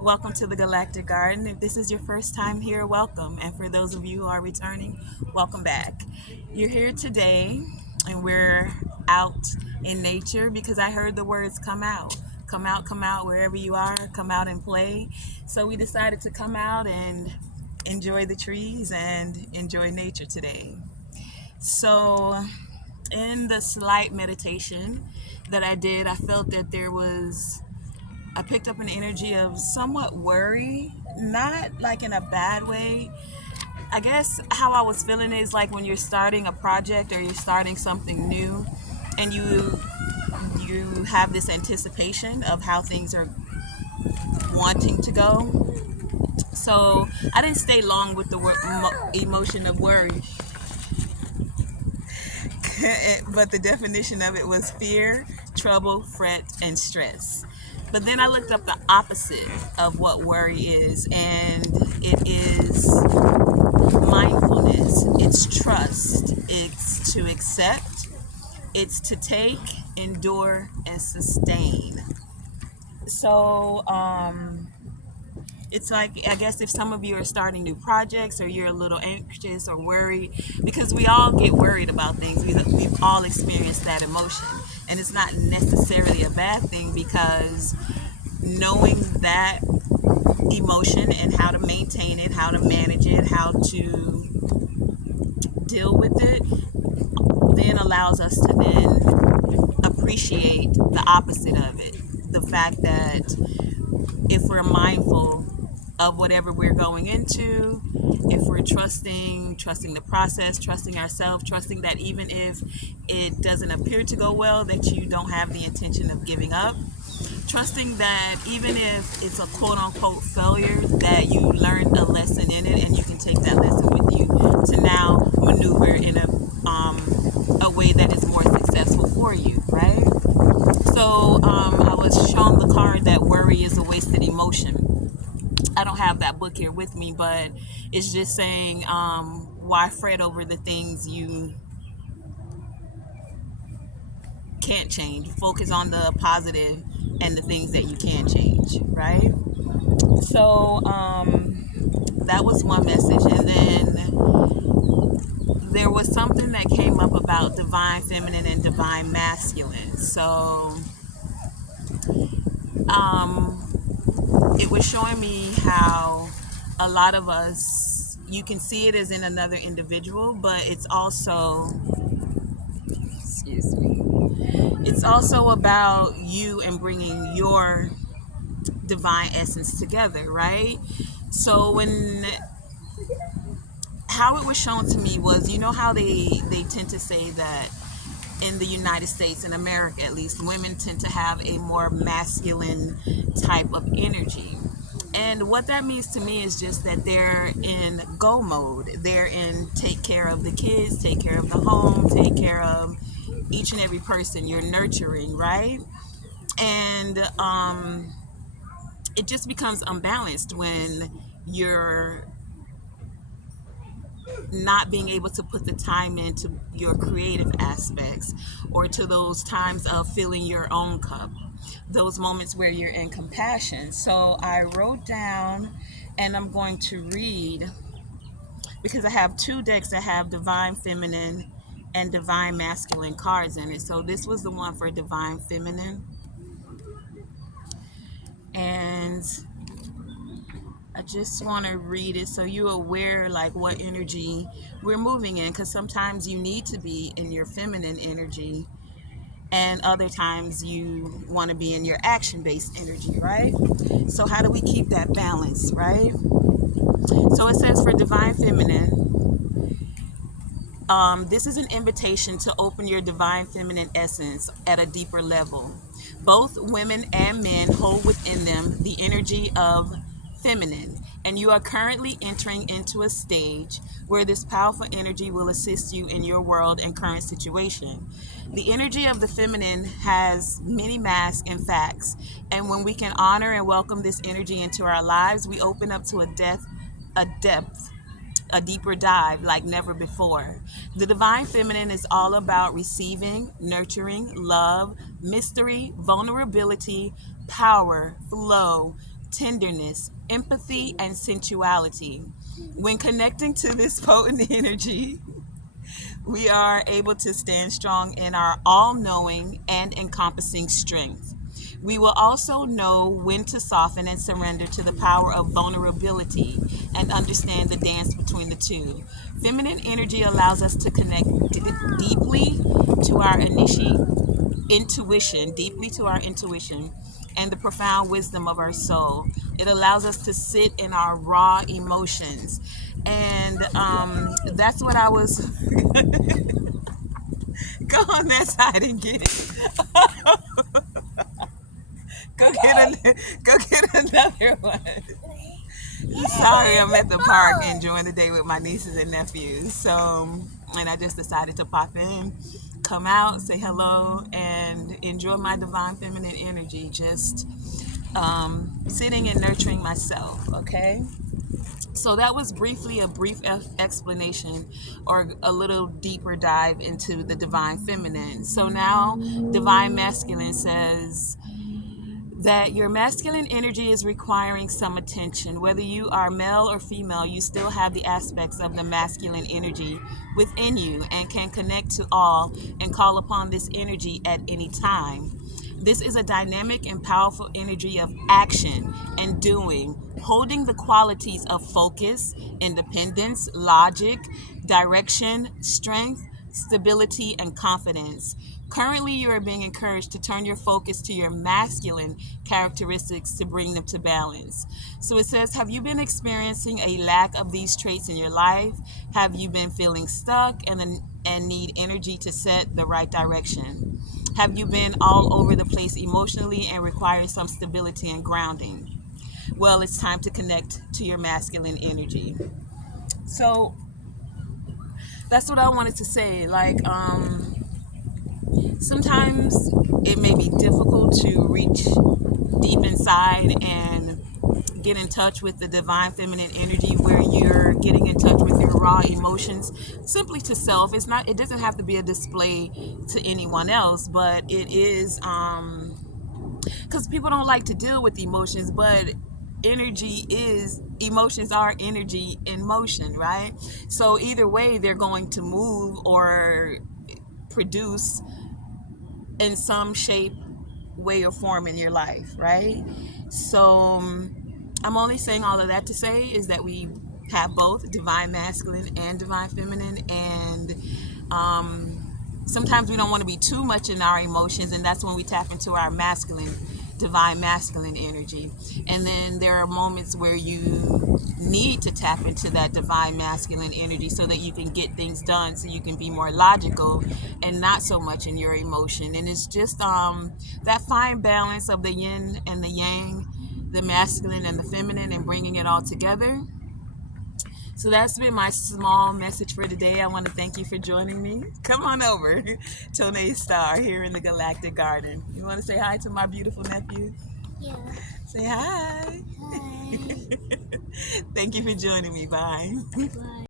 Welcome to the Galactic Garden. If this is your first time here, welcome. And for those of you who are returning, welcome back. You're here today, and we're out in nature because I heard the words come out. Come out wherever you are, come out and play. So we decided to come out and enjoy the trees and enjoy nature today. So, in the slight meditation that I did, I felt that I picked up an energy of somewhat worry, not like in a bad way. I guess how I was feeling is like when you're starting a project or you're starting something new and you have this anticipation of how things are wanting to go. So I didn't stay long with the emotion of worry, but the definition of it was fear, trouble, fret, and stress. But then I looked up the opposite of what worry is, and it is mindfulness, it's trust, it's to accept, it's to take, endure, and sustain. So, it's like, I guess if some of you are starting new projects or you're a little anxious or worried, because we all get worried about things, we've all experienced that emotion. And it's not necessarily a bad thing because knowing that emotion and how to maintain it, how to manage it, how to deal with it, then allows us to then appreciate the opposite of it. The fact that if we're mindful of whatever we're going into, if we're trusting the process, trusting ourselves, trusting that even if it doesn't appear to go well, that you don't have the intention of giving up, trusting that even if it's a quote unquote failure, that you learned a lesson in it and you can take that lesson with you to now maneuver in a way that is more successful for you, right? So I was shown the card that worry is a wasted emotion. I don't have that book here with me, but it's just saying why fret over the things you can't change. Focus on the positive and the things that you can change, right? So that was one message. And then there was something that came up about divine feminine and divine masculine. So um, it was showing me how a lot of us, you can see it as in another individual, but it's also, excuse me, it's also about you and bringing your divine essence together, right? So when how it was shown to me was, you know how they tend to say that in the United States, in America at least, women tend to have a more masculine type of energy. And what that means to me is just that they're in go mode. They're in take care of the kids, take care of the home, take care of each and every person. You're nurturing, right? And it just becomes unbalanced when you're not being able to put the time into your creative aspects or to those times of filling your own cup, those moments where you're in compassion. So I wrote down, and I'm going to read because I have two decks that have divine feminine and divine masculine cards in it. So this was the one for divine feminine, and I just want to read it so you're aware like what energy we're moving in, because sometimes you need to be in your feminine energy and other times you want to be in your action-based energy, right? So how do we keep that balance, right? So it says for divine feminine, this is an invitation to open your divine feminine essence at a deeper level. Both women and men hold within them the energy of feminine, and you are currently entering into a stage where this powerful energy will assist you in your world and current situation. The energy of the feminine has many masks and facts, and when we can honor and welcome this energy into our lives, we open up to a depth, a deeper dive like never before. The divine feminine is all about receiving, nurturing, love, mystery, vulnerability, power, flow, tenderness, empathy, and sensuality. When connecting to this potent energy, we are able to stand strong in our all-knowing and encompassing strength. We will also know when to soften and surrender to the power of vulnerability and understand the dance between the two. Feminine energy allows us to connect deeply to our intuition and the profound wisdom of our soul. It allows us to sit in our raw emotions. And that's what I was. Go on that side and get it. Go get another one. Sorry, I'm at the park enjoying the day with my nieces and nephews. So, and I just decided to pop in, come out, say hello, and enjoy my divine feminine energy. Just sitting and nurturing myself. Okay. So that was briefly a brief explanation or a little deeper dive into the divine feminine. So now divine masculine says that your masculine energy is requiring some attention. Whether you are male or female, you still have the aspects of the masculine energy within you and can connect to all and call upon this energy at any time. This is a dynamic and powerful energy of action and doing, holding the qualities of focus, independence, logic, direction, strength, stability, and confidence. Currently, you are being encouraged to turn your focus to your masculine characteristics to bring them to balance. So it says, have you been experiencing a lack of these traits in your life? Have you been feeling stuck and need energy to set the right direction? Have you been all over the place emotionally and require some stability and grounding? Well, it's time to connect to your masculine energy. So that's what I wanted to say. Like, sometimes it may be difficult to reach deep inside and get in touch with the divine feminine energy, where you're getting in touch with your raw emotions simply to self. It doesn't have to be a display to anyone else, but it is because people don't like to deal with emotions, but emotions are energy in motion, right? So either way, they're going to move or produce in some shape, way, or form in your life, right? So I'm only saying all of that to say is that we have both divine masculine and divine feminine, and sometimes we don't want to be too much in our emotions, and that's when we tap into our divine masculine energy. And then there are moments where you need to tap into that divine masculine energy so that you can get things done, so you can be more logical and not so much in your emotion. And it's just that fine balance of the yin and the yang, the masculine and the feminine, and bringing it all together. So that's been my small message for today. I want to thank you for joining me. Come on over, TonaeSTAR here in the Galactic Garden. You want to say hi to my beautiful nephew? Yeah. Say hi. Hi. Thank you for joining me. Bye. Bye.